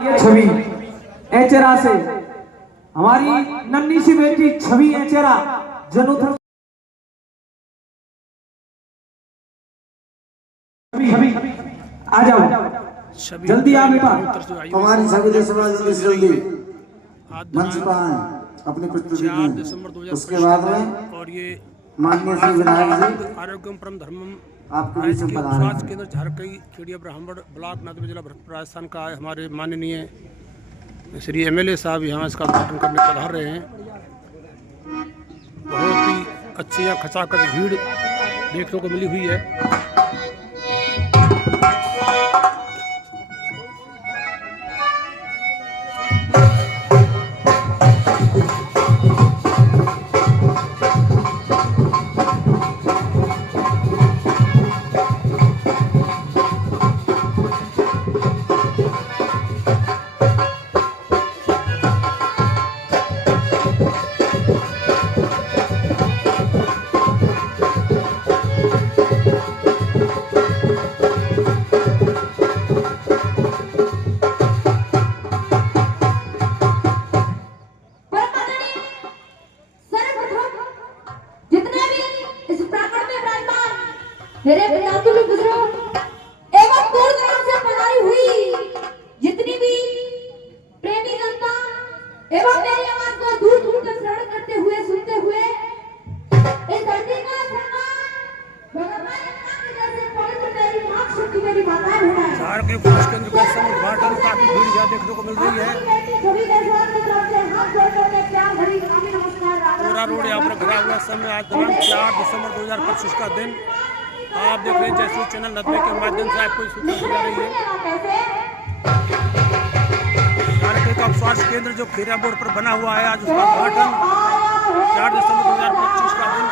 ये छवि एचेरा से हमारी नन्ही सी बेटी छवि एचेरा जनुथर छवि आ जाओ जल्दी आ बेटा। हमारी छवि जल्दी से जल्दी मंच पर आए अपनी प्रस्तुति में। उसके बाद में और ये माननीय श्री विनायक जी आरोग्यम परम धर्मम आपके बीच में पधारे स्वास्थ्य हैं। केंद्र झारखंड खेड़िया ब्राह्मण ब्लॉक नाथपुर जिला राजस्थान का हमारे माननीय श्री एमएलए साहब यहाँ इसका उद्घाटन करने पधार रहे हैं। बहुत ही अच्छी या खचाखच भीड़ देखने को मिली हुई है। मेरे पिताजी भी गुजरो एवं दूर दराज से पधारी हुई जितनी भी प्रेमी जनता एवं मेरी आवाज को दूर दूर तक श्रवण करते हुए सुनते हुए इस धरती का सम्मान भगवान के जैसे पवित्र मेरी मां शक्ति मेरी माताएं हैं। झारखंड स्वास्थ्य केंद्र का उद्घाटन काफी भीड़ यहाँ देखने को मिल रही है। सभी देशवासियों की तरफ से हाथ जोड़कर मैं प्यार भरी सलामी नमस्कार पूरा रोड यहाँ पर घिरा हुआ समय आज दिनांक 4 दिसंबर 2025 का दिन आप देख रहे हैं जैसे चैनल नब्बे के माध्यम से आपको सूचना दी जा रही है। झारखंड का स्वास्थ्य केंद्र जो खेरिया बोर्ड पर बना हुआ है आज उसका उद्घाटन 4 दिसंबर 2025 का दिन।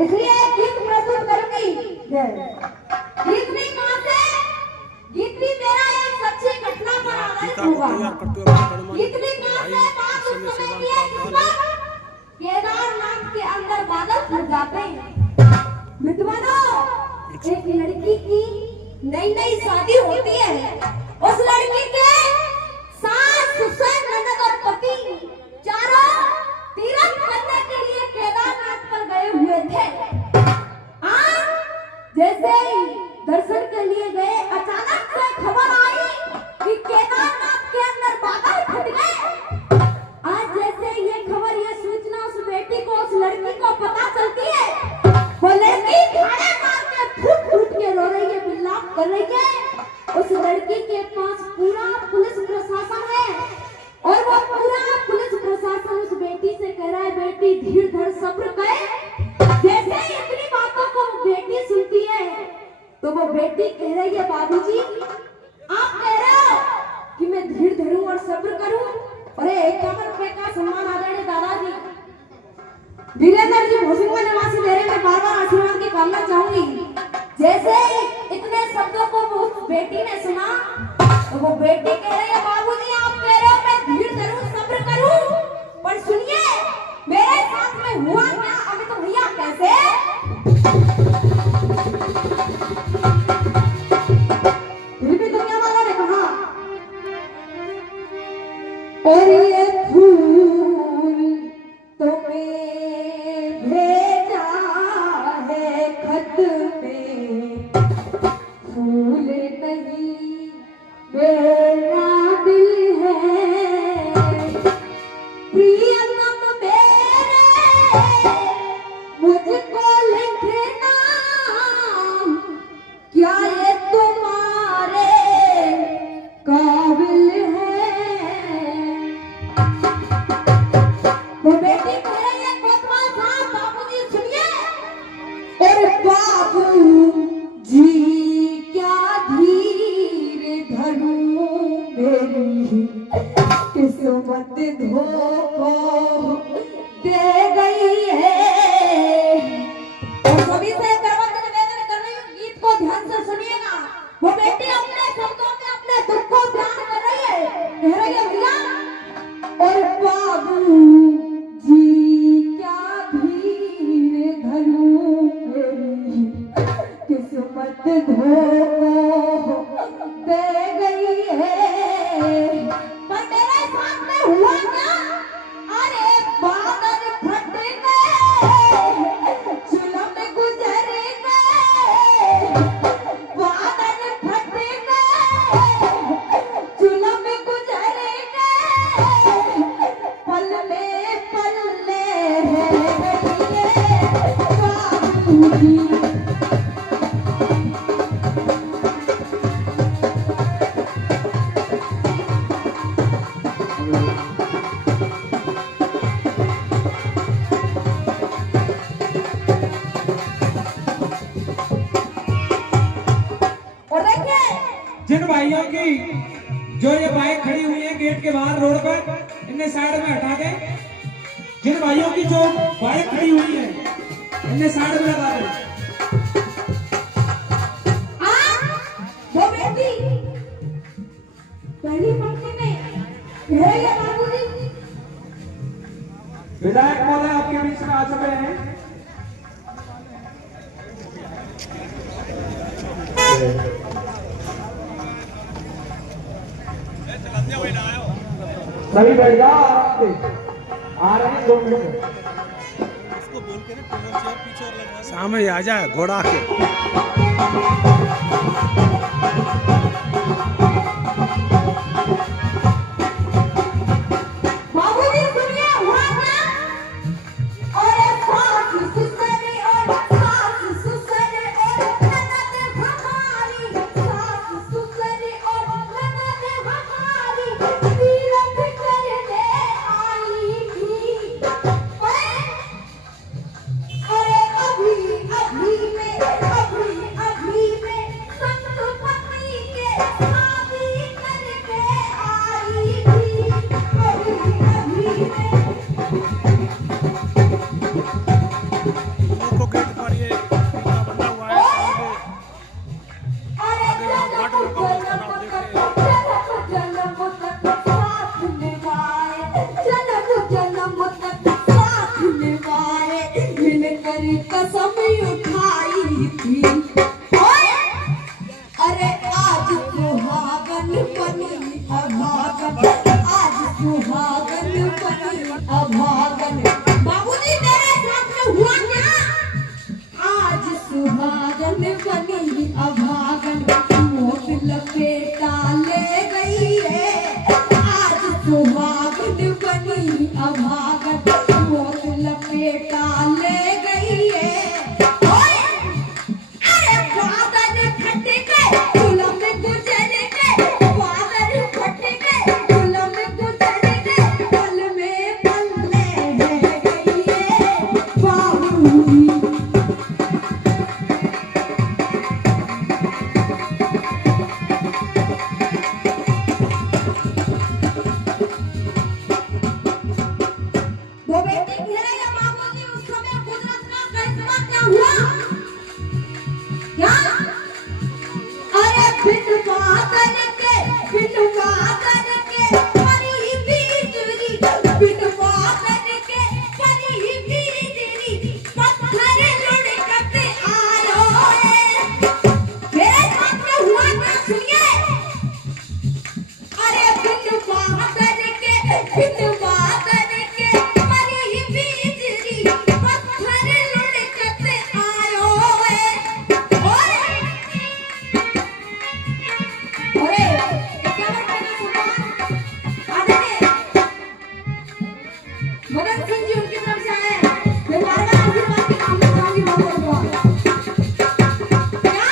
इसलिए गीत प्रस्तुत करूंगी। गीत भी कहां से? गीत भी मेरा एक सच्ची घटना पर आधारित होगा। गीत भी कहां से? बात उसको सुनिए जिस पर केदारनाथ के अंदर बादल फट जाते हैं। विद्वानों, एक लड़की की नई नई शादी होती है। उस लड़की के सास, ससुर, ननद और पति चारों तीर्थ करने के लिए केदारनाथ पर गए हुए थे। जैसे ही दर्शन के लिए गए अचानक से खबर आई कि केदारनाथ के अंदर बादल फट गए। आज जैसे ये खबर, ये सूचना उस बेटी को, उस लड़की को पता चलती है, वो लड़की खाने मार के फूट फूट के रो रही है, विलाप कर रही है। उस लड़की के पास पूरा पुलिस प्रशासन है और वो पूरा पुलिस प्रशासन उस बेटी से कह रहा है, बेटी धीर धर सब्र कर। जैसे ही इतनी बातों को बेटी सुनती है तो वो बेटी कह रही है, बाबूजी आप कह रहे हो कि मैं धीर धरूं और सब्र करूं। अरे 51 रुपए का सम्मान आदरणीय दादाजी वीरेंद्र जी भोसिंगा निवासी दे रहे, मैं बार बार आशीर्वाद की कामना चाहूंगी। जैसे इतने शब्दों को वो बेटी ने सुना तो वो बेटी कह रही है, बाबूजी आप कह रहे हो मैं धीर धरूं सब्र करूं, पर सुनिए मेरे साथ में हुआ क्या अभी तो भैया कैसे। फिर भी दुनिया वालों ने कहा, और ये फूल तुम्हें भेजा है खत में, फूल नहीं मेरा दिल है। प्रियतम मेरे मुझको लिखना, क्या ये तुम्हारे काबिल है। वो बेटी कह रही है, कोतवाल साहब बाबूजी सुनिए। और बाबू जी क्या धीर धरूं, मेरी किस्मत धोखा दे गई है। और सभी से करवत निवेदन कर रही हूँ, गीत को ध्यान से सुनिएगा। वो बेटी अपने जिन भाइयों की जो ये बाइक खड़ी हुई है गेट के बाहर रोड पर, इन्हें साइड में हटा के, जिन भाइयों की जो बाइक खड़ी हुई है इन्हें साइड में लगा दे। वो बेटी पहली पंक्ति में घेरेगा बाबूजी। विधायक महोदय आपके बीच में आ चुके हैं। सभी बैठ जाओ आराम से, आ रहे हैं 2 मिनट। सामने आ जाए घोड़ा के। बाबूजी सुनिए हुआ क्या? और सास ससुर और सास ससुर और ननद हमारी, सास ससुर और ननद हमारी तीरथ करने आई थी। अरे अभी अभी में संत पत्नी के शादी करके आई थी। अभी में को गेट पर ये बना हुआ है। अरे जन्म तक साथ निभाए, जन्म तक साथ निभाए, मिलकर कसम उठाई थी। अरे आज सुहागन बनी अभागन, आज सुहागन बनी अभागन। बाबूजी तेरे साथ में हुआ क्या? आज सुहागन बनी अभागन, मोट लपेटा ले गई है। आज सुहागन बनी अभागन, मोट लपेटा ले गई है। अरे बादल फट गए जुलम गुजर गए, बादल फट गए जुलम गुजर गए, पल में रह गई है बाबूजी। वो बेटी घेरेगा बाबूजी। उस समय कुदरत का करिश्मा क्या हुआ? क्या? अरे बिन बादल के परी बिजली, बिन बादल के परी बिजली, पत्थर लुढ़कते आयो है। मेरे साथ में हुआ क्या सुनिए। अरे बिन बादल के परी बिजली, पत्थर लुढ़कते आयो है। अरे क्या करते हैं सुल्तान? आदरणीय मदन सिंह जी उनकी तरफ से आए हैं। मैं बार-बार आशीर्वाद के नाम में चाहूंगी बहुत बहुत। क्या?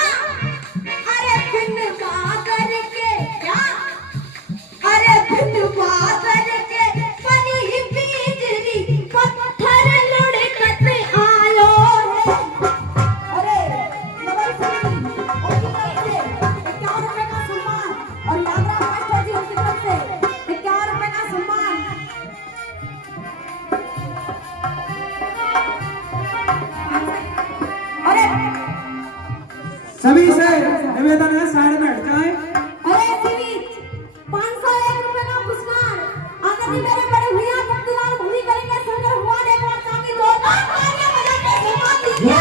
अरे बिन बादल के क्या? अरे बिन बादल के परी बिजली, पत्थर लुढ़कते आयो है। अरे मदन सिंह उनकी तरफ से 51 रुपए का सम्मान, और यादराज मास्टर जी उनकी तरफ से 51 रुपए का सम्मान। अरे सभी से निवेदन है साइड में हट जाएं। अरे सिवी 501 रुपए का पुरस्कार आदरणीय मेरे बड़े भैया भक्तिलाल भूरी करेंगे। सुंदर हुआ एक बार ताकि 2 तालियां बजा के सम्मान दीजिए।